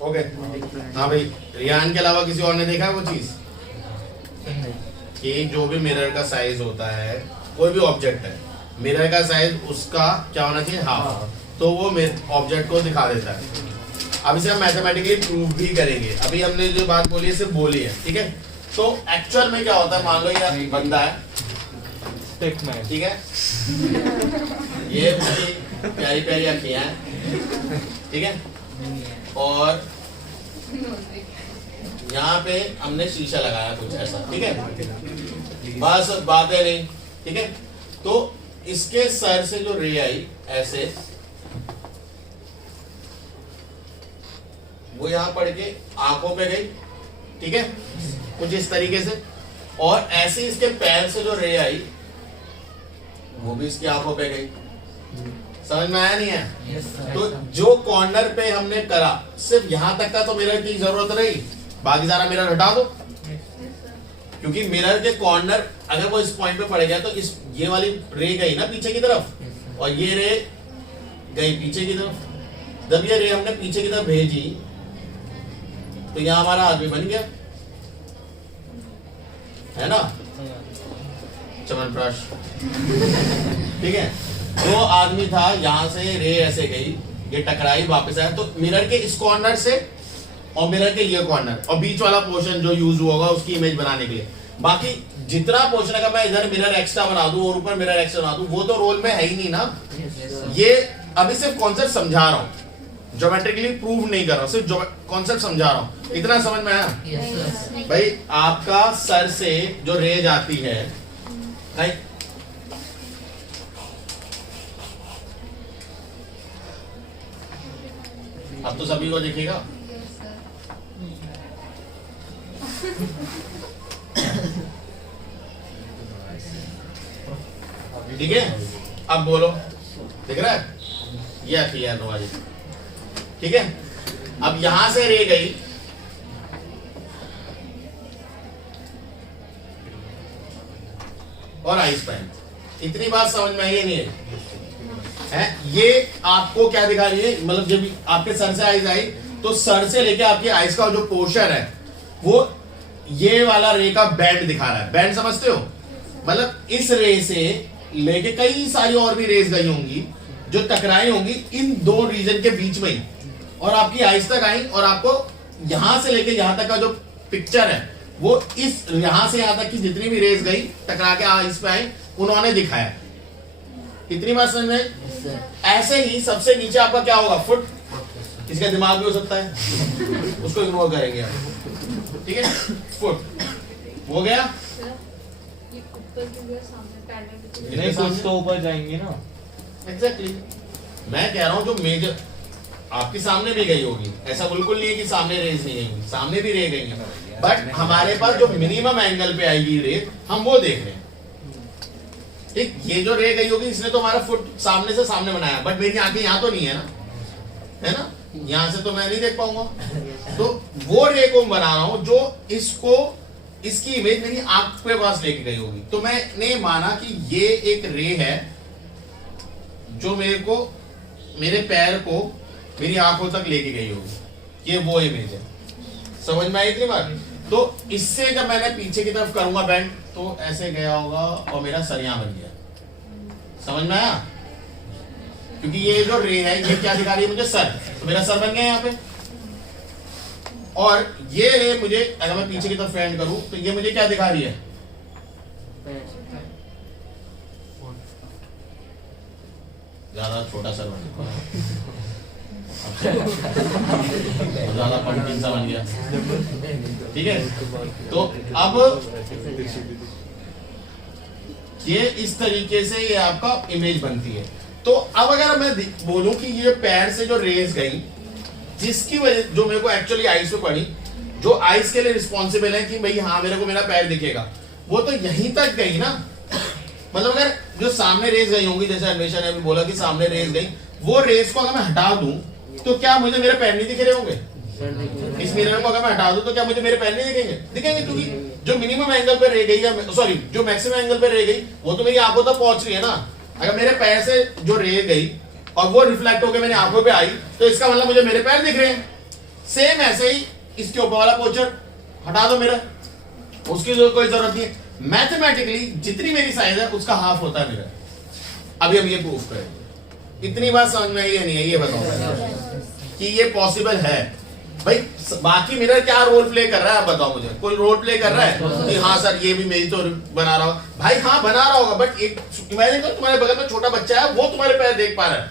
Okay हाँ भाई, रियान के अलावा किसी और ने देखा है वो चीज कि जो भी मिरर का साइज होता है, कोई भी ऑब्जेक्ट है, मिरर का साइज उसका क्या होना चाहिए, हाफ, तो वो ऑब्जेक्ट को दिखा देता है। अब इसे हम मैथमेटिकली प्रूव भी करेंगे। अभी हमने जो बात बोली है सिर्फ बोली है, ठीक है। तो एक्चुअल में क्या होता है, मान लो ये बंदा है, ठीक है, ये उसकी प्यारी प्यारी आँखें हैं, ठीक है, और यहाँ पे हमने शीशा लगाया कुछ ऐसा, ठीक है, बस बातें नहीं, ठीक है। तो इसके सर से जो रे आई ऐसे, वो यहाँ पड़ के आंखों पे गई, ठीक है, कुछ इस तरीके से, और ऐसे इसके पैर से जो रे आई वो भी इसकी आंखों पे गई। समझ में आया नहीं है? yes, तो जो कॉर्नर पे हमने करा, सिर्फ यहां तक का तो मिरर की जरूरत रही, बाकी सारा मिरर हटा दो, क्योंकि मिरर के कॉर्नर अगर वो इस पॉइंट पे पड़ गया तो इस ये वाली रे गई ना पीछे की तरफ, और ये रे गई पीछे की तरफ। जब ये रे हमने पीछे की तरफ भेजी तो यहां हमारा आदमी बन गया, है ना, चमनप्राश, ठीक है। जो आदमी था, यहां से रे ऐसे गई, ये टकराई, वापस आया, तो मिरर के इस कॉर्नर से और मिरर के ये कॉर्नर और बीच वाला पोर्शन जो यूज हुआ होगा उसकी इमेज बनाने के लिए, बाकी जितना पोर्शन अगर मैं इधर मिरर एक्स्ट्रा बना दूं और ऊपर मिरर एक्स्ट्रा बना दूं, वो तो रोल में है ही नहीं ना। ये अभी सिर्फ कॉन्सेप्ट समझा रहा हूं, ज्योमेट्रिकली प्रूव नहीं कर रहा हूं, सिर्फ कॉन्सेप्ट समझा रहा हूं। इतना समझ में आया? भाई आपका सर से जो रे जाती है, राइट, अब तो सभी को दिखेगा, ठीक है। अब बोलो, दिख रहा है? ये आखिर है तुम्हारी, ठीक है। अब यहां से रे गई, और आइस पैन, इतनी बात समझ में आई नहीं है? ये आपको क्या दिखा रही है, मतलब जब आपके सर से आइस आई तो सर से लेके आपकी आइस का जो पोर्शन है वो ये वाला रे का बैंड दिखा रहा है। बैंड समझते हो? मतलब इस रे से लेके कई सारी और भी रेस गई होंगी जो टकराई होंगी इन दो रीजन के बीच में ही, और आपकी आइस तक आई, और आपको यहां से लेके यहां तक का जो पिक्चर है वो इस यहां से यहां तक की जितनी भी रेस गई टकरा के आइस पे आई, उन्होंने दिखाया। इतनी बात समझ में? ऐसे ही सबसे नीचे आपका क्या होगा, फुट, इसका दिमाग भी हो सकता है, उसको इग्नोर करेंगे आप, ठीक है। फुट हो गया, नहीं कुछ तो ऊपर जाएंगे ना। एग्जैक्टली मैं कह रहा हूं जो मेजर आपके सामने भी गई होगी, ऐसा बिल्कुल नहीं है कि सामने रेस नहीं गई, सामने भी रे गई है, बट हमारे पास जो मिनिमम एंगल पे आएगी रे, हम वो देख रहे हैं, ठीक। ये जो रे गई होगी इसने तो हमारा फुट सामने से सामने बनाया, बट मेरी आंखें यहाँ तो नहीं है ना, है ना, यहाँ से तो मैं नहीं देख पाऊंगा, तो वो रे को बना रहा हूं जो इसको, इसकी इमेज मेरी आंख के पास लेके गई होगी। तो मैंने माना कि ये एक रे है जो मेरे को, मेरे पैर को मेरी आंखों तक लेके गई होगी, ये वो इमेज है। समझ में आई इतनी बार? तो इससे जब मैंने पीछे की तरफ करूंगा बैंड तो ऐसे गया होगा और मेरा सर यहां बन गया। समझ में आया? क्योंकि ये जो रे है ये क्या दिखा रही है मुझे, सर, तो मेरा सर बन गया यहाँ पे, और ये रे मुझे अगर मैं पीछे की तरफ बैंड करूं तो ये मुझे क्या दिखा रही है, ज्यादा छोटा सर बन गया, ज्यादा पंकिन सा बन गया, ठीक है। तो अब ये इस तरीके से ये आपका इमेज बनती है। तो अब अगर मैं बोलूं कि ये पैर से जो रेस गई, जिसकी वजह जो मेरे को एक्चुअली आइस पे पड़ी, जो आइस के लिए रिस्पॉन्सिबल है कि भाई हाँ मेरे को मेरा पैर दिखेगा, वो तो यहीं तक गई ना। मतलब अगर जो सामने रेस गई होंगी, जैसे अन्वेषा ने अभी बोला कि सामने रेस गई, वो रेस को अगर मैं हटा दूं तो क्या मुझे मेरे पैर नहीं दिख रहे होंगे? इस मिरर को अगर मैं हटा दूं तो क्या मुझे मेरे पैर नहीं दिखेंगे? दिखेंगे, क्योंकि जो मिनिमम एंगल पर रह गई या सॉरी जो मैक्सिमम एंगल पर रह गई वो तो मेरी आंखों तक पहुंच रही है ना। अगर मेरे पैर से जो रह गई और वो रिफ्लेक्ट होकर मेरी आंखों पे आई तो इसका मतलब मुझे मेरे पैर दिख रहे हैं। सेम ऐसे ही इसके ऊपर वाला पोस्चर हटा दो मिरर, उसकी जो कोई जरूरत नहीं है। मैथमेटिकली जितनी मेरी साइज है उसका हाफ होता है मिरर। अभी हम ये प्रूफ करेंगे। इतनी बात समझ में आई या नहीं है ये बताओ कि ये पॉसिबल है भाई। बाकी मिरर क्या रोल प्ले कर रहा है आप बताओ मुझे, कोई रोल प्ले कर रहा है कि हाँ सर ये भी मेरी तो बना रहा होगा भाई, हाँ बना रहा होगा, बट एक इमेजिन करो तुम्हारे बगल में छोटा बच्चा है, वो तुम्हारे पैर देख पा रहा है,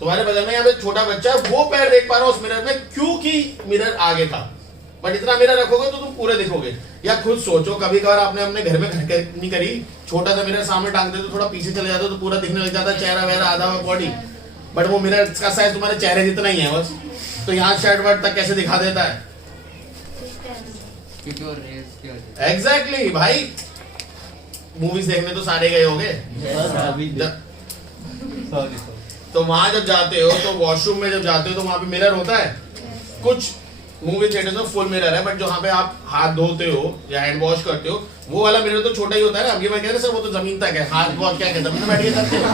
तुम्हारे बगल में यहाँ पे छोटा बच्चा है, वो पैर देख पा रहा है उस मिरर में, क्योंकि मिरर आगे था। बट इतना मिरर रखोगे तो तुम पूरे दिखोगे। या खुद सोचो कभी कभार आपने अपने घर में नहीं करी, छोटा सा मिरर सामने टांग दे तो थोड़ा पीछे चले जाते तो पूरा दिखने लग जाता चेहरा वगैरह आधा बॉडी, बट वो मिरर का साइज तुम्हारे चेहरे जितना ही है बस, तो यहाँ शर्ट वर्ट तक कैसे दिखा देता है? एग्जैक्टली भाई, मूवीज देखने तो सारे गए होंगे, तो वहां जब जाते हो तो वॉशरूम में जब जाते हो तो वहां पे मिरर होता है। कुछ मूवी थिएटर में फुल मिरर है, बट जहाँ पे आप हाथ धोते हो या हैंड वॉश करते हो वो वाला मिरर तो छोटा ही होता है ना। अब ये मैं कह रहा सर वो तो जमीन तक है, हाथ वॉश क्या कहते हैं बैठ के करते हैं,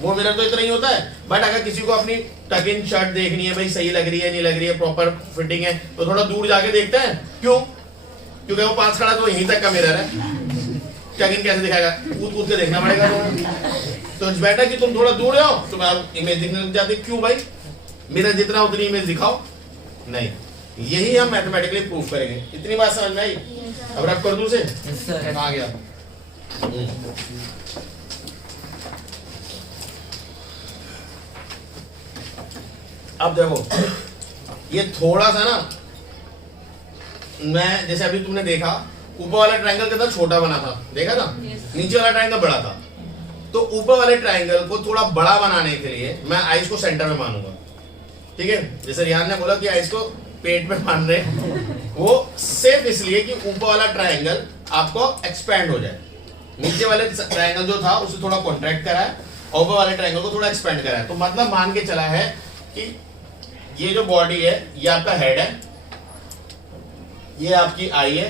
वो मिरर तो इतना ही होता है। बट अगर किसी को अपनी टक इन शर्ट देखनी है भाई, सही लग रही है नहीं लग रही है, प्रॉपर फिटिंग है, तो थोड़ा दूर जाके देखते हैं। क्यों? क्योंकि वो पास खड़ा तो यहीं तक का मिरर है, टक इन कैसे दिखाएगा, कूद कूद के देखना पड़ेगा। तो इट्स बेटर कि तुम थोड़ा दूर जाओ तो मैं इमेज दिखने लग जाती। क्यों भाई? मिरर जितना उतनी इमेज दिखाओ नहीं। यही हम मैथमेटिकली प्रूफ करेंगे। इतनी बात समझ में आई? अब रब कर दूं से आ गया। अब देखो ये थोड़ा सा ना, मैं जैसे अभी तुमने देखा ऊपर वाला ट्रायंगल कितना छोटा बना था, देखा था? नीचे वाला ट्रायंगल बड़ा था। तो ऊपर वाले ट्रायंगल को थोड़ा बड़ा बनाने के लिए मैं आइस को सेंटर में मानूंगा, ठीक है? जैसे रियान ने बोला कि आइस को पेट में मान रहे, वो सिर्फ इसलिए कि ऊपर वाला ट्रायंगल आपको एक्सपैंड हो जाए। नीचे वाले ट्रायंगल जो था उसे थोड़ा कॉन्ट्रैक्ट करा है और ऊपर वाले ट्रायंगल को थोड़ा एक्सपेंड करा है। तो मतलब मान के चला है कि ये जो बॉडी है ये आपका हेड है, ये आपकी आई है,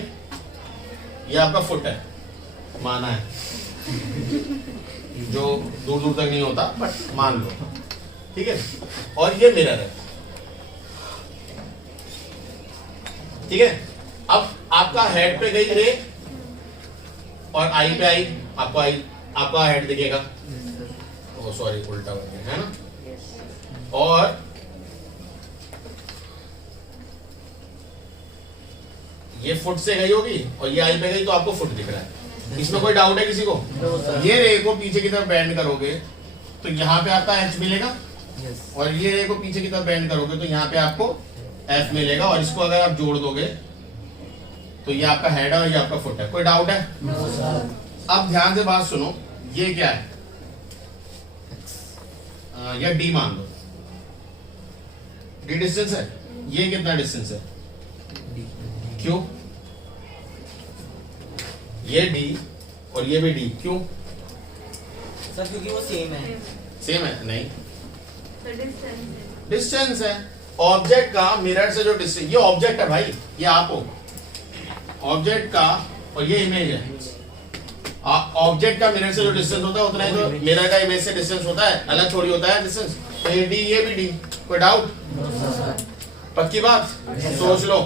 ये आपका फुट है, माना है, जो दूर दूर तक नहीं होता बट मान लो, ठीक है? और ये मिरर है, ठीक है? अब आपका हेड पे गई रे और आई पे आई, आपका हेड दिखेगा, ओ सॉरी उल्टा हो गया है ना? और ये फुट से गई होगी और ये आई पे गई तो आपको फुट दिख रहा है। इसमें कोई डाउट है किसी को? ये रे को पीछे की तरफ बेंड करोगे तो यहाँ पे आपका एच मिलेगा, और ये रे को पीछे की तरफ बेंड करोगे तो यहाँ पे आपको एफ मिलेगा, और इसको अगर आप जोड़ दोगे तो ये आपका हेड है और ये आपका फुट है। कोई डाउट है? अब ध्यान से बात सुनो, ये क्या है? या डी मान लो, डी डिस्टेंस है। ये कितना डिस्टेंस है? क्यों? ये डी और ये भी डी, क्यों? सर क्योंकि वो सेम है। सेम है? नहीं, डिस्टेंस है। ऑब्जेक्ट का मिरर से जो डिस्टेंस, ये ऑब्जेक्ट है भाई, ये आप हो ऑब्जेक्ट का, और ये इमेज है। ऑब्जेक्ट का मिरर से जो डिस्टेंस होता है उतना ही तो मिरर का इमेज से डिस्टेंस होता है, अलग थोड़ी होता है डिस्टेंस। तो ये डी ये भी डी, कोई डाउट? पक्की बात? सोच लो।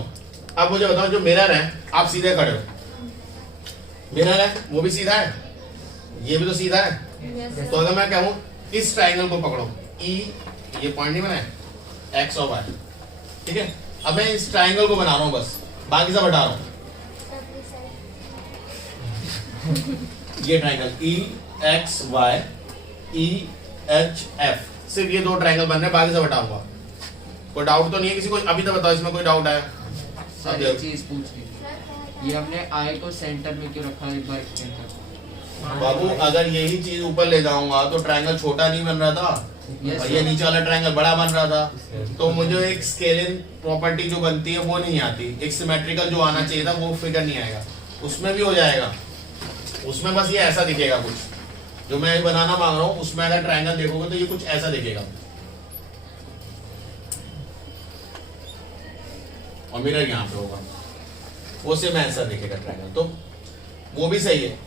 अब मुझे बताओ, जो मिरर है आप सीधे खड़े हो, मिरर है वो भी सीधा है, ये भी तो सीधा है। तो अगर मैं कहूं इस ट्रायंगल को पकड़ो, ई ये पॉइंट नहीं बनाए, एक्स और वाई, ठीक है? अब मैं इस ट्रायंगल को बना रहा हूं, बस बाकी सब हटा रहा हूं। ये triangle E X Y E H F, सिर्फ ये दो ट्रायंगल बन रहे हैं, बाकी सब हटाऊंगा। कोई डाउट तो नहीं है किसी को? अभी तो बताओ इसमें कोई डाउट है? सर एक चीज पूछ ली, ये हमने आई को सेंटर में क्यों रखा है, एक बार एक्सप्लेन कर। बाबू अगर यही चीज ऊपर ले जाऊंगा तो ट्रायंगल छोटा नहीं बन रहा था, और ये नीचे वाला ट्रायंगल बड़ा बन रहा था, तो मुझे एक स्केलिंग प्रॉपर्टी जो बनती है वो नहीं आती, एक सिमेट्रिकल जो आना चाहिए था वो फिगर नहीं आएगा। उसमें भी हो जाएगा, उसमें बस ये ऐसा दिखेगा कुछ जो मैं बनाना मांग रहा हूँ, उसमें अगर ट्रायंगल देखोगे तो ये कुछ ऐसा दिखेगा, और मिरर यहाँ पे होगा, वो सेम ऐसा दिखेगा ट्रायंगल, तो वो भी सही है।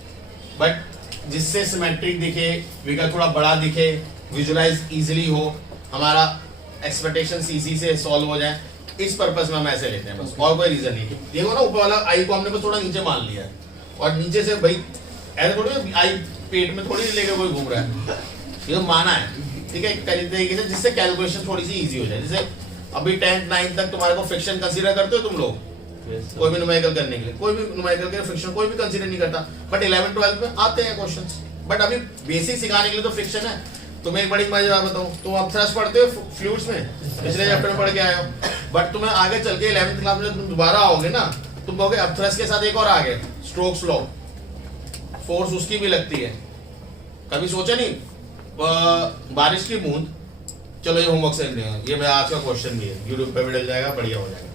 बट जिससे सिमेट्रिक दिखे, फिगर थोड़ा बड़ा दिखे, विजुलाइज इजीली हो, हमारा एक्सपेक्टेशन सीसी से सॉल्व हो जाए, इस पर्पस में हम ऐसे लेते हैं बस, और कोई रीजन नहीं। देखो ना ऊपर वाला आई को हमने बस थोड़ा नीचे मान लिया है, और नीचे से भाई ऐसे थोड़ी आई पेट में थोड़ी लेके कोई घूम रहा है, ये तो माना है, ठीक है, कई तरीके से, जिससे कैलकुलेशन थोड़ी सी इजी हो जाए। जैसे अभी 10th 9th तक तुम्हारे को फ्रिक्शन कंसीडर करते हो तुम लोग, कोई भी न्यूमेरिकल करने के लिए, कोई भी न्यूमेरिकल के फ्रिक्शन कोई भी कंसीडर नहीं करता, बट 11th 12th में आते हैं क्वेश्चंस। बट अभी बेसिक सिखाने के लिए तो फ्रिक्शन है। तुम्हें एक बड़ी मजेदार बताऊं, तुम अब थ्रस्ट पढ़ते हो फ्लूइड्स में, पिछले चैप्टर में पढ़ के आए हो, बट तुम्हें आगे चल के 11th क्लास में तुम दोबारा आओगे ना, तुम कहोगे अब थ्रस्ट के साथ एक और आ गया, स्ट्रोक्स लॉ, फोर्स उसकी भी लगती है। कभी सोचा नहीं बारिश की बूंद, चलो ये होमवर्क से ये मेरा आज का क्वेश्चन भी है, यूट्यूब पे भी डल जाएगा, बढ़िया हो जाएगा।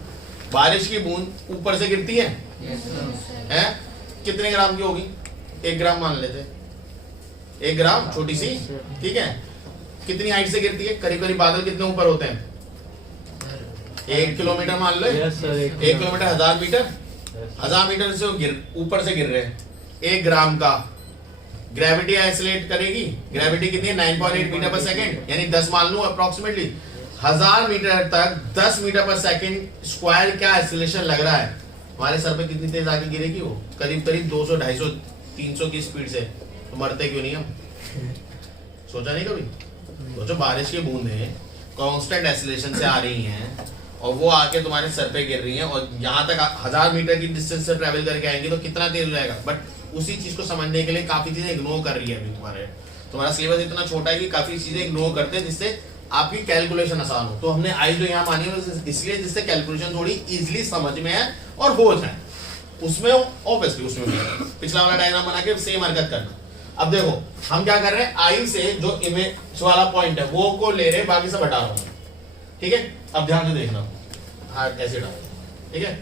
बारिश की बूंद ऊपर से गिरती है, हैं? कितने ग्राम की होगी? 1 ग्राम मान लेते, 1 ग्राम, छोटी सी, ठीक है। कितनी हाइट से गिरती है? करीब करीब बादल कितने ऊपर होते हैं? 1 किलोमीटर मान लो, 1 किलोमीटर 1000 मीटर, 1000 मीटर से ऊपर से गिर रहे हैं। 1 ग्राम का ग्रेविटी आइसोलेट करेगी, ग्रेविटी कितनी है? 9.8 मीटर पर सेकंड, यानी 10 मान लूं अप्रोक्सीमेटली, 1000 मीटर तक 10 मीटर पर सेकंड स्क्वायर क्या एक्सीलरेशन लग रहा है, हमारे सर पे कितनी तेज आके गिरेगी वो? करीब करीब 200 250 300 की स्पीड से। तो मरते क्यों नहीं हम? सोचा नहीं कभी? सोचो बारिश की बूंदें कांस्टेंट एक्सीलरेशन से आ रही हैं और वो आके तुम्हारे सर पे गिर रही हैं, और यहाँ तक 1000 मीटर की डिस्टेंस से ट्रेवल करके आएंगी, तो कितना तेज हो जाएगा। बट उसी चीज को समझने के लिए काफी चीजें इग्नोर कर रही है अभी तुम्हारा सिलेबस इतना छोटा है कि काफी चीजें इग्नोर करते हैं, जिससे आपकी कैलकुलेशन आसान हो। तो हमने आई जो यहाँ मानी है इसलिए जिससे कैलकुलेशन थोड़ी इजीली समझ में है और हो जाए। उसमें ऑब्वियसली उसमें भी पिछला वाला डायग्राम बना के सेम हरकत करना। अब देखो हम क्या कर रहे हैं, आई से जो इमेज वाला पॉइंट है वो को ले रहे, बाकी सब हटा रहा हूं, ठीक है। अब ध्यान से देखना, हाँ ऐसे हटा, ठीक है,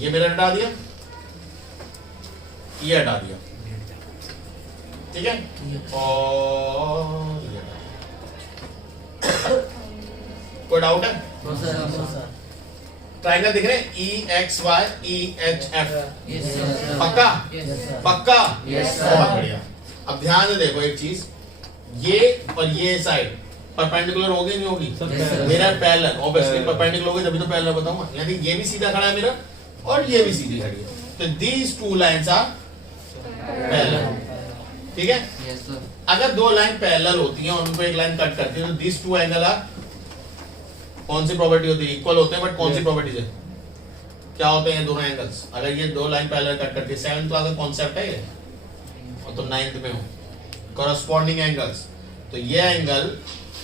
ये मेरा हटा दिया, ये हटा दिया, ठीक है, और कोई डाउट है? ट्राइंगल दिख रहे हैं, EXY EHF, पक्का? पक्का? बहुत बढ़िया। अब ध्यान से देखो एक चीज, ये और ये साइड परपेंडिकुलर होगी नहीं होगी? मेरा पैरेलल, ऑब्वियसली परपेंडिकुलर होगी तभी तो पैरेलल बताऊंगा, यानी ये भी सीधा खड़ा है मेरा और ये भी सीधी खड़ी है, तो these two lines are parallel, ठीक है। अगर 2 लाइन पैरेलल होती हैं और उनको एक लाइन कट करती है, तो दीज टू एंगल आर, कौन सी प्रॉपर्टी होती है? इक्वल होते हैं, बट कौन सी प्रॉपर्टी से क्या होते हैं दोनों एंगल्स? अगर ये 2 लाइन पैरेलल कट करती है, 7th क्लास का कॉन्सेप्ट है ये, और तो 9th में हो, कॉरेस्पॉन्डिंग एंगल्स, तो ये एंगल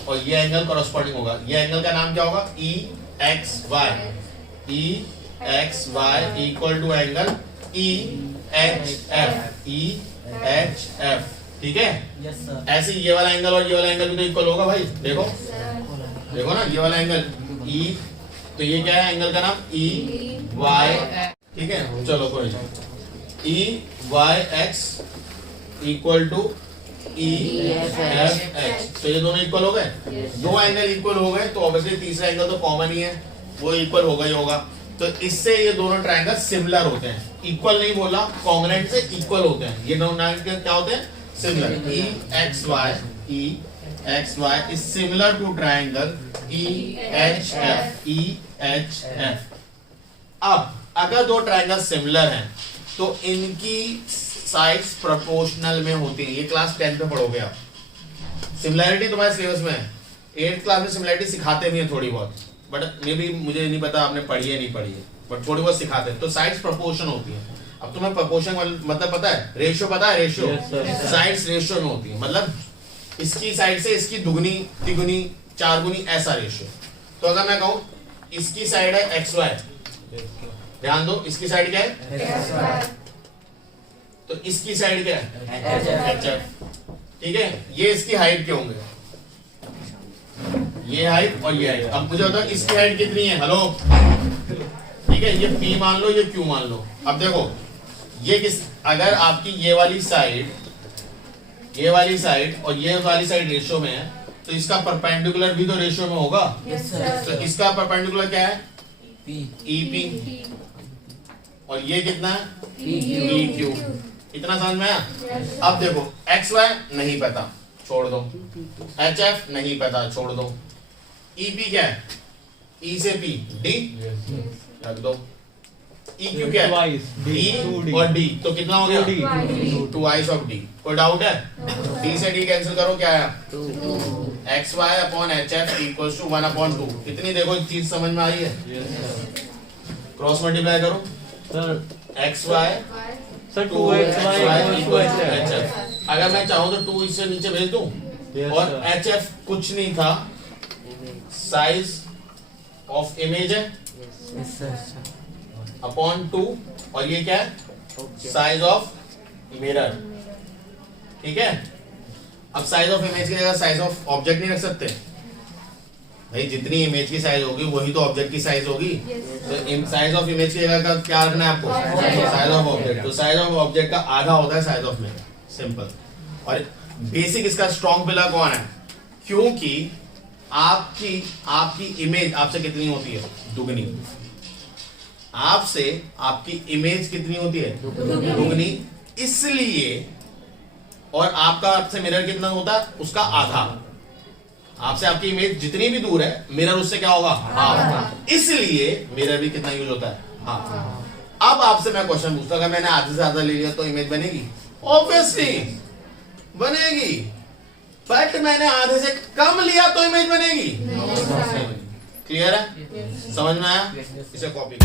और ये एंगल कॉरेस्पॉन्डिंग होगा। ये एंगल का नाम क्या होगा? EXY, EXY equal to angle EHF, EHF, ठीक है। ऐसे ये वाला एंगल और ये वाला एंगल भी तो इक्वल होगा भाई, देखो देखो ना, ये वाला एंगल E, तो ये क्या है एंगल का नाम? EY, ठीक है। चलो कोई EYX इक्वल टू EFX, तो ये दोनों इक्वल हो गए, 2 एंगल इक्वल हो गए, तो ऑब्वियसली तीसरा एंगल तो कॉमन ही है, वो इक्वल होगा ही होगा। तो इससे ये दोनों ट्रायंगल सिमिलर होते हैं, इक्वल नहीं बोला, कॉन्ग्रुएंट से इक्वल होते हैं। ये दोनों ट्रायंगल क्या होते हैं? Similar. EXY is similar to triangle EHF, EHF। अब अगर 2 ट्रायंगल सिमिलर हैं तो इनकी साइड्स प्रोपोर्शनल में होती हैं। ये क्लास 10 में पढ़ोगे आप, सिमिलैरिटी तुम्हारे सिलेबस में है। 8th क्लास में सिमिलैरिटी सिखाते भी हैं थोड़ी बहुत, बट मे भी मुझे नहीं पता आपने पढ़ी है नहीं पढ़ी है, बट थोड़ी बहुत सिखाते हैं। तो साइड्स प्रोपोर्शन होती है। अब तुम्हें प्रोपोर्शन मतलब पता है? रेशियो पता है? रेशियो साइड्स रेशियो में होती है, मतलब इसकी साइड से इसकी दुगनी तिगुनी 4 गुनी ऐसा रेशियो। तो अगर मैं कहूं इसकी साइड है XY, ध्यान दो इसकी साइड क्या है? तो इसकी साइड क्या है? HF, ठीक है। ये इसकी हाइट के होंगे, ये हाइट और ये हाइट। अब मुझे बताओ इसकी हाइट कितनी है? हेलो, ठीक है, ये P मान लो, ये Q मान लो। अब देखो ये किस, अगर आपकी ये वाली साइड और ये वाली साइड रेशियो में है, तो इसका परपेंडिकुलर भी तो रेशियो में होगा। तो इसका परपेंडिकुलर क्या है? EP, और ये कितना है? PQ। इतना समझ में आया? अब देखो XY नहीं पता, छोड़ दो, HF नहीं पता, छोड़ दो, EP क्या है? E से P, D Yes. रख दो। EQ क्या है? Twice. D, D 2D. और D, तो कितना हो गया? 2D. Twice of D। कोई डाउट है? D से D कैंसिल करो, क्या है? XY upon HF equals to 1/2। कितनी देखो एक चीज समझ में आई है? Yes, sir. क्रॉस मल्टीप्लाई करो। Sir, XY sir, 2XY 2XY equals to equals to HF। अगर मैं चाहूँ तो 2 इससे नीचे भेज दूं, Yes, और sir. HF कुछ नहीं था, साइज ऑफ इमेज है अपॉन 2, और ये क्या है? Size of mirror. ठीक है, अब साइज ऑफ इमेज की जगह साइज ऑफ ऑब्जेक्ट नहीं रख सकते भाई? जितनी इमेज की साइज होगी वही तो ऑब्जेक्ट की साइज होगी। तो साइज ऑफ इमेज की जगह का क्या रखना है आपको? Size of object. तो साइज ऑफ ऑब्जेक्ट का आधा होता है साइज ऑफ मिरर, सिंपल। और बेसिक इसका स्ट्रॉन्ग पिलर कौन है? क्योंकि आपकी इमेज आपसे कितनी होती है? दुगनी। आपसे आपकी इमेज कितनी होती है? दुगनी। इसलिए, और आपसे मिरर कितना होता है? उसका आधा। आपसे आपकी इमेज जितनी भी दूर है, मिरर उससे क्या होगा? हाफ। इसलिए मिरर भी कितना यूज होता है? हाफ। अब आपसे मैं क्वेश्चन पूछता हूं, अगर मैंने आधे से ज्यादा ले लिया तो इमेज बनेगी? ऑब्वियसली बनेगी। बट मैंने आधे से कम लिया तो इमेज बनेगी? क्लियर है? समझ में आया? इसे कॉपी